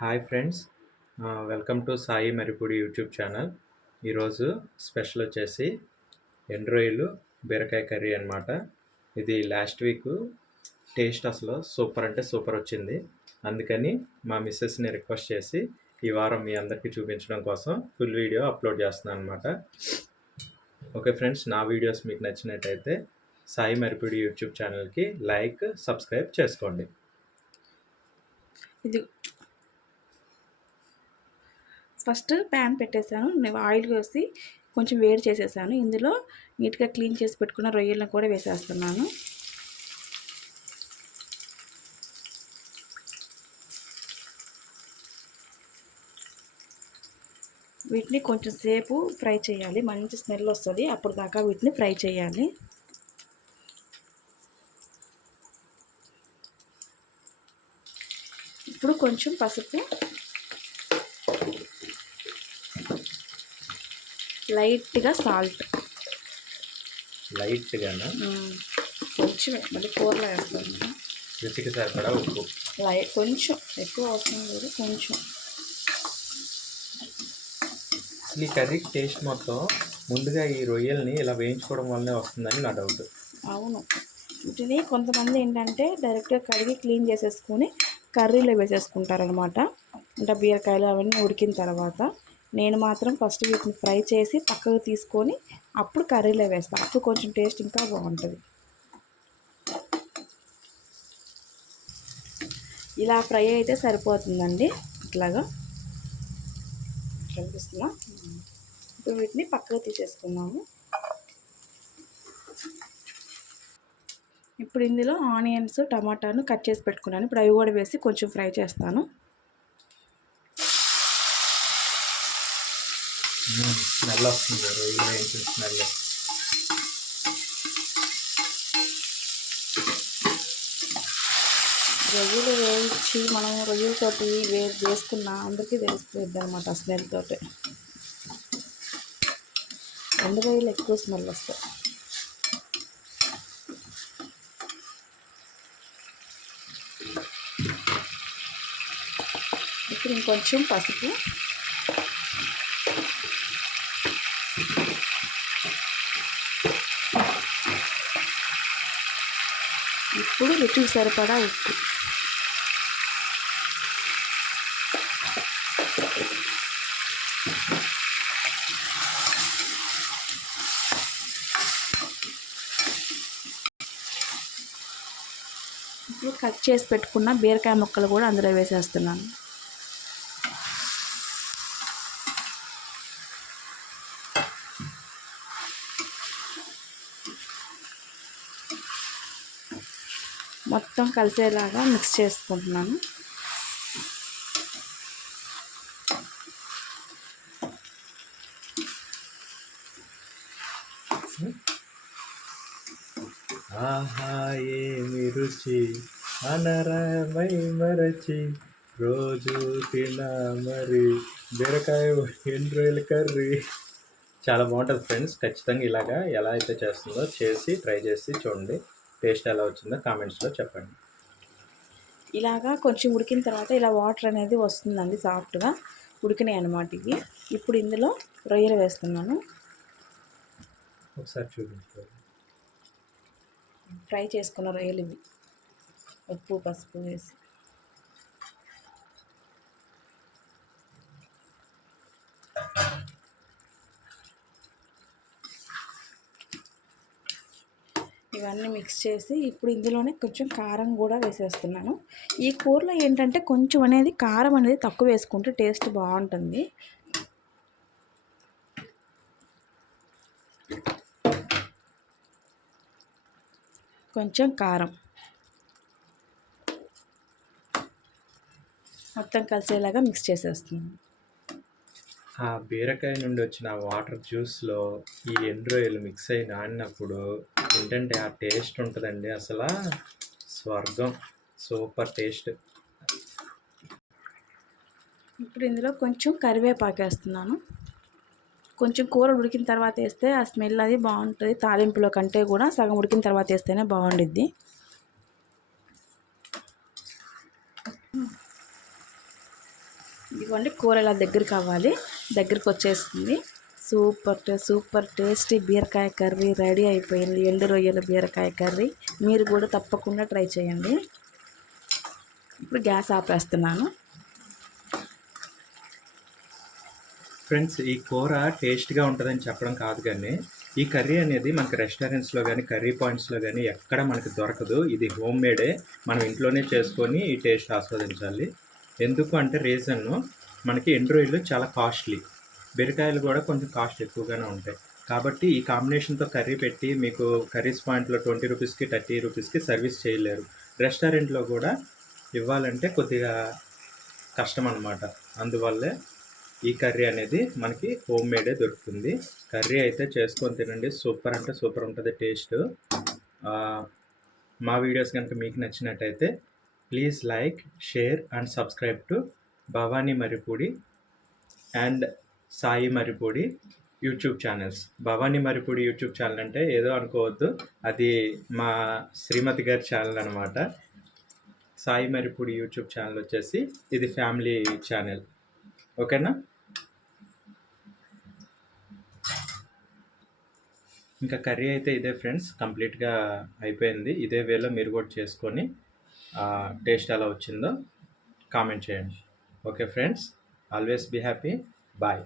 Hi friends welcome to Sai Maripudi YouTube channel ఈరోజు special వచ్చేసి ఎండ్రాయిలు బీరకాయ కర్రీ అనమాట ఇది లాస్ట్ వీక్ టేస్ట్ అసలు సూపర్ అంటే సూపర్ వచ్చింది. అందుకని మా మిస్సెస్ని రిక్వెస్ట్ చేసి ఈ వారం మీ అందరికీ చూపించడం కోసం ఫుల్ వీడియో అప్లోడ్ చేస్తున్నాను అనమాట ఓకే ఫ్రెండ్స్ నా వీడియోస్ మీకు నచ్చినట్టయితే సాయి మరిపూడి యూట్యూబ్ ఛానల్కి లైక్ సబ్స్క్రైబ్ చేసుకోండి. ఇది ఫస్ట్ ప్యాన్ పెట్టేశాను. నేను ఆయిల్ వేసి కొంచెం వేడి చేసేసాను. ఇందులో నీట్గా క్లీన్ చేసి పెట్టుకున్న రొయ్యలను కూడా వేసేస్తున్నాను. వీటిని కొంచెం సేపు ఫ్రై చేయాలి. మంచి స్మెల్ వస్తుంది. అప్పుడు దాకా వీటిని ఫ్రై చేయాలి. ఇప్పుడు కొంచెం పసుపు లైట్గా సాల్ట్. లైట్గానా? కొంచెం మళ్ళీ కూరలో వేస్తాను. రుచికి సరిపడా ఉప్పు. లైట్ కొంచెం ఎక్కువ అవసరం లేదు కొంచెం. ఈ కర్రీకి టేస్ట్ మొత్తం ముందుగా ఈ రొయ్యల్ని ఇలా వేయించుకోవడం వల్లనే వస్తుందని నా డౌట్. అవును. వీటిని కొంతమంది ఏంటంటే డైరెక్ట్గా కడిగి క్లీన్ చేసేసుకొని కర్రీలో వేసేసుకుంటారనమాట అంటే బీరకాయలు అవన్నీ ఉడికిన తర్వాత. నేను మాత్రం ఫస్ట్ వీటిని ఫ్రై చేసి పక్కకు తీసుకొని అప్పుడు కర్రీలో వేస్తాను. అప్పుడు కొంచెం టేస్ట్ ఇంకా బాగుంటుంది. ఇలా ఫ్రై అయితే సరిపోతుందండి. ఇట్లాగా కనిపిస్తుందా? ఇప్పుడు వీటిని పక్కకు తీసేసుకున్నాము ఇప్పుడు ఇందులో ఆనియన్స్ టమాటాను కట్ చేసి పెట్టుకున్నాను. ఇప్పుడు అవి కూడా వేసి కొంచెం ఫ్రై చేస్తాను. స్మెల్ వస్తుంది రొయ్యలు వేయించిన స్మెల్? రొయ్యలు వేయించి మనం రొయ్యలతోటి వే వేసుకున్న అందరికీ తెలుస్తుంది అనమాట స్మెల్ తోటి. రెండు రొయ్యలు ఎక్కువ స్మెల్ వస్తాయి. ఇప్పుడు ఇంకొంచెం పసుపు ఇప్పుడు రుచికి సరిపడా ఉప్పు. ఇప్పుడు కట్ చేసి పెట్టుకున్న బీరకాయ ముక్కలు కూడా అందులో వేసేస్తున్నాను. మొత్తం కలిసేలాగా మిక్స్ చేసుకుంటున్నాను. ఆహా ఏమి రుచి? అనరమై మరచి రోజు తిన మరి బీరకాయ ఎండు రొయ్యల కర్రీ. చాలా బాగుంటుంది ఫ్రెండ్స్ ఖచ్చితంగా ఇలాగా ఎలా అయితే చేస్తుందో చేసి ట్రై చేసి చూడండి. టేస్ట్ ఎలా వచ్చిందో కామెంట్స్లో చెప్పండి. ఇలాగా కొంచెం ఉడికిన తర్వాత ఇలా వాటర్ అనేది వస్తుందండి సాఫ్ట్గా. ఉడికినాయి అనమాట ఇవి. ఇప్పుడు ఇందులో రొయ్యలు వేస్తున్నాను. ఒకసారి చూపించుకోండి ఫ్రై చేసుకున్న రొయ్యలు ఇవి. ఉప్పు పసుపు వేసి. ఇవన్నీ మిక్స్ చేసి ఇప్పుడు ఇందులోనే కొంచెం కారం కూడా వేసేస్తున్నాను. ఈ కూరలో ఏంటంటే కొంచెం అనేది కారం అనేది తక్కువ వేసుకుంటే టేస్ట్ బాగుంటుంది. కొంచెం కారం. మొత్తం కలిసేలాగా మిక్స్ చేసేస్తున్నాను. ఆ బీరకాయ నుండి వచ్చిన వాటర్ జ్యూస్లో ఈ ఎండు మిక్స్ అయి నానినప్పుడు ఏంటంటే ఆ టేస్ట్ ఉంటుందండి అసలు స్వర్గం. Super taste. ఇప్పుడు ఇందులో కొంచెం కరివేపాకు వేస్తున్నాను. కొంచెం కూర ఉడికిన తర్వాత వేస్తే ఆ స్మెల్ అది బాగుంటుంది. తాలింపులో కంటే కూడా సగం ఉడికిన తర్వాత వేస్తేనే బాగుండిద్ది. ఇదిగోండి కూర ఇలా దగ్గరికి అవ్వాలి దగ్గరికి వచ్చేసింది సూపర్ టే- సూపర్ టేస్టీ బీరకాయ కర్రీ రెడీ అయిపోయింది. ఎండు రొయ్యల బీరకాయ కర్రీ. మీరు కూడా తప్పకుండా ట్రై చేయండి. ఇప్పుడు గ్యాస్ ఆపేస్తున్నాను. ఫ్రెండ్స్ ఈ కూర టేస్ట్గా ఉంటుందని చెప్పడం కాదు కానీ ఈ కర్రీ అనేది మనకి రెస్టారెంట్స్లో కానీ కర్రీ పాయింట్స్లో కానీ ఎక్కడ మనకి దొరకదు. ఇది హోమ్ మేడే. మనం ఇంట్లోనే చేసుకొని ఈ టేస్ట్ ఆస్వాదించాలి. ఎందుకు అంటే రీజన్ మనకి ఎండ్రాయిలు చాలా కాస్ట్లీ బీరకాయలు కూడా కొంచెం కాస్ట్ ఎక్కువగానే ఉంటాయి. కాబట్టి ఈ కాంబినేషన్తో కర్రీ పెట్టి మీకు కర్రీస్ పాయింట్లో ట్వంటీ రూపీస్కి థర్టీ రూపీస్కి సర్వీస్ చేయలేరు. రెస్టారెంట్లో కూడా ఇవ్వాలంటే కొద్దిగా కష్టం అనమాట అందువల్లే ఈ కర్రీ అనేది మనకి హోమ్ మేడే దొరుకుతుంది. కర్రీ అయితే చేసుకొని తినండి. సూపర్ అంటే సూపర్ ఉంటుంది టేస్ట్ మా వీడియోస్ కనుక మీకు నచ్చినట్టయితే please like share and subscribe to Bhavani Maripudi and Sai Maripudi YouTube channels. Bhavani Maripudi YouTube channel అంటే ఏదో అనుకోవద్దు. అది మా శ్రీమతి గారి ఛానల్ అనమాట సాయి మరిపూడి యూట్యూబ్ ఛానల్ వచ్చేసి ఇది ఫ్యామిలీ ఛానల్. ఓకేనా? ఇంకా కర్రీ అయితే ఇదే ఫ్రెండ్స్ కంప్లీట్గా అయిపోయింది. ఇదే వేలో మీరు కూడా చేసుకొని టేస్ట్ ఎలా వచ్చిందో కామెంట్ చేయండి. Okay, friends, always be happy. Bye.